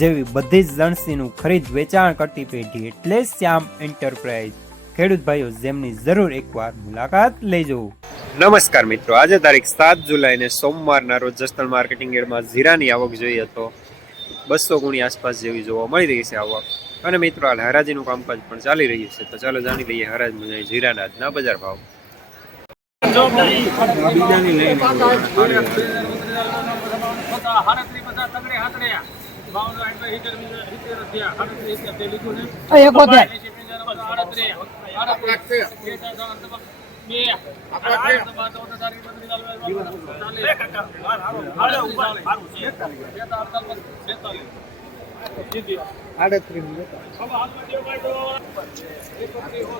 જેવી બધી જ લણસીનું ખરીદ વેચાણ કરતી પેઢી એટલે શ્યામ એન્ટરપ્રાઇઝ ખેડૂત ભાઈઓ જેમની જરૂર એકવાર મુલાકાત લેજો. નમસ્કાર મિત્રો આજે તારીખ સાત જુલાઈને સોમવારના રોજ જસ્તલ માર્કેટિંગ એડમાં જીરાની આવક જોઈએ તો બસો ગુણી આસપાસ જેવી જોવા મળી રહી છે આવક. અને મિત્રો હાલ હરાજીનું કામકાજ પણ ચાલી રહ્યું છે. તો ચાલો જાણી લઈએ હરાજ જીરાના આજના બજાર ભાવ.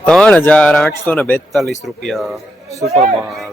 ત્રણ હજાર આઠસો ને બેતાલીસ રૂપિયા સુપર માલ.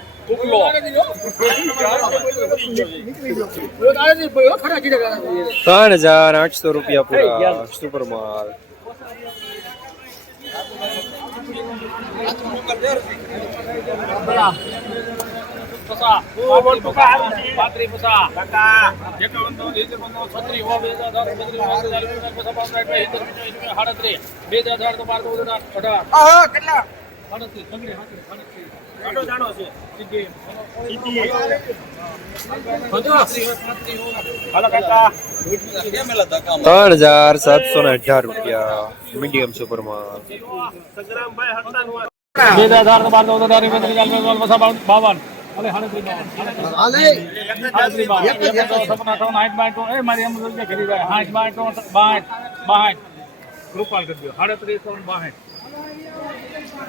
ઉકલો ત્રણ હજાર આઠસો રૂપિયા પૂરા. સુપર માલ. પસા પાંત્રી પસા એકાવન તો સિત્તેર પંદર છત્રીસ હો બે હજાર દસ બત્રીસ પસા પાંચ સિત્તેર સાડત્રીસ બે હજાર અઢાર જાણો છે. હાલો. કાકા. ત્રણ હજાર સાતસો ને અઢાર રૂપિયા મીડિયમ સુપર માલ બે હજાર અઢાર બાર તો અઢાર બાવન. અલે સાડત્રીસ બાવન સપના ત્રણ આઠ બાય તો એ મારી એમ રૂપિયા કરી જાય. આઠ બાય તો બાઠ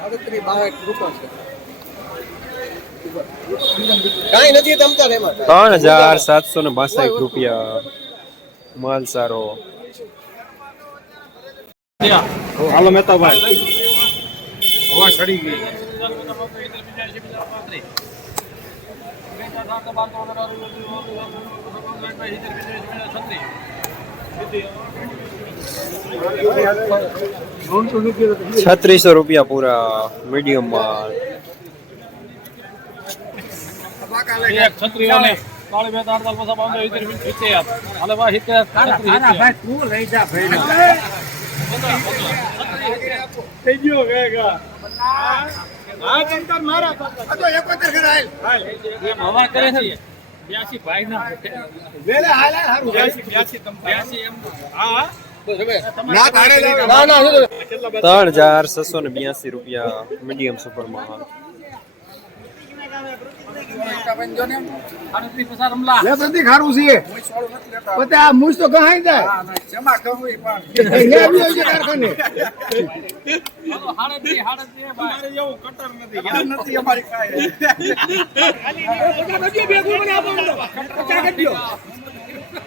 બાઠ નથી દો સાડત્રીસ ત્રણ હજાર સાતસો ને બાસઠ રૂપિયા માલ સારો. હાલો મહેતાભાઈ. હવા ચડી ગઈ. છત્રીસો રૂપિયા પૂરા હાલે છત્રીસ ગયો ગયેગા એમ હવા કરે છે. બ્યાસી ભાઈ ના બ્યાસી એમ. હા. ત્રણ હજાર છસો ને બ્યાસી રૂપિયા મીડિયમ સુપર તો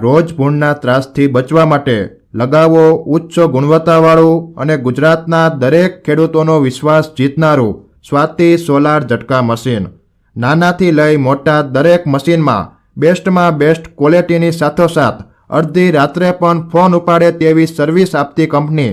રોજ પૂર્ણના ત્રાસથી બચવા માટે લગાવો ઉચ્ચ ગુણવત્તાવાળું અને ગુજરાતના દરેક ખેડૂતોનો વિશ્વાસ જીતનારું સ્વાતિ સોલાર ઝટકા મશીન નાનાથી લઈ મોટા દરેક મશીનમાં બેસ્ટમાં બેસ્ટ ક્વોલિટીની સાથોસાથ અડધી રાત્રે પણ ફોન ઉપાડે તેવી સર્વિસ આપતી કંપની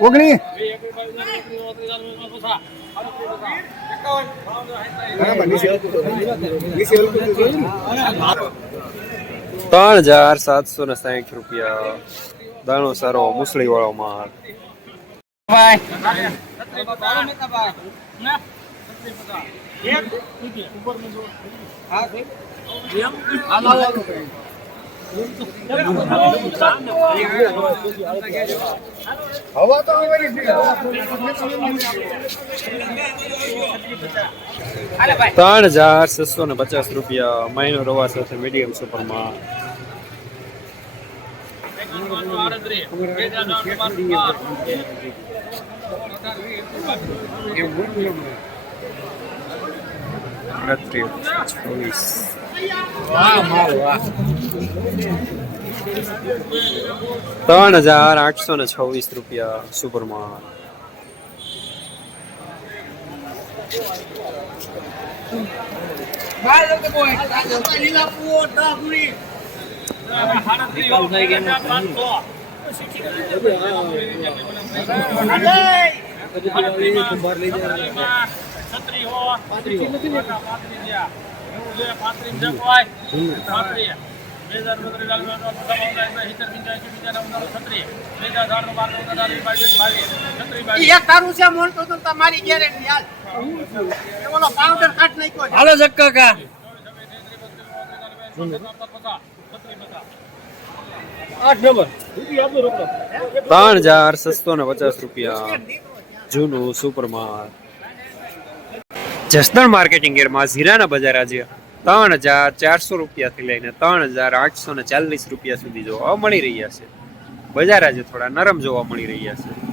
ઓગણી. ત્રણ હજાર સાતસો ને સાહીઠ રૂપિયા. દાણો સારો મુસળી વાળો માલ હવા તો ત્રણ હજાર છસો ને પચાસ રૂપિયા માઇનો રવા સાથે મીડિયમ સુપરમાં ચોવીસ ત્રણ હજાર આઠસો ને છવ્વીસ રૂપિયા સુપરમાં છત્રીસ એક તારું છે. હાલો. જક્કા કા. ત્રણ હજાર સસ્તો ને પચાસ રૂપિયા. જૂનું સુપરમાં જસદણ માર્કેટિંગ એરમાં ઝીરાના બજાર આજે ત્રણ હજાર ચારસો રૂપિયાથી લઈને ત્રણ હજાર આઠસો ને ચાલીસ રૂપિયા સુધી જોવા મળી રહ્યા છે. બજાર આજે થોડા નરમ જોવા મળી રહ્યા છે.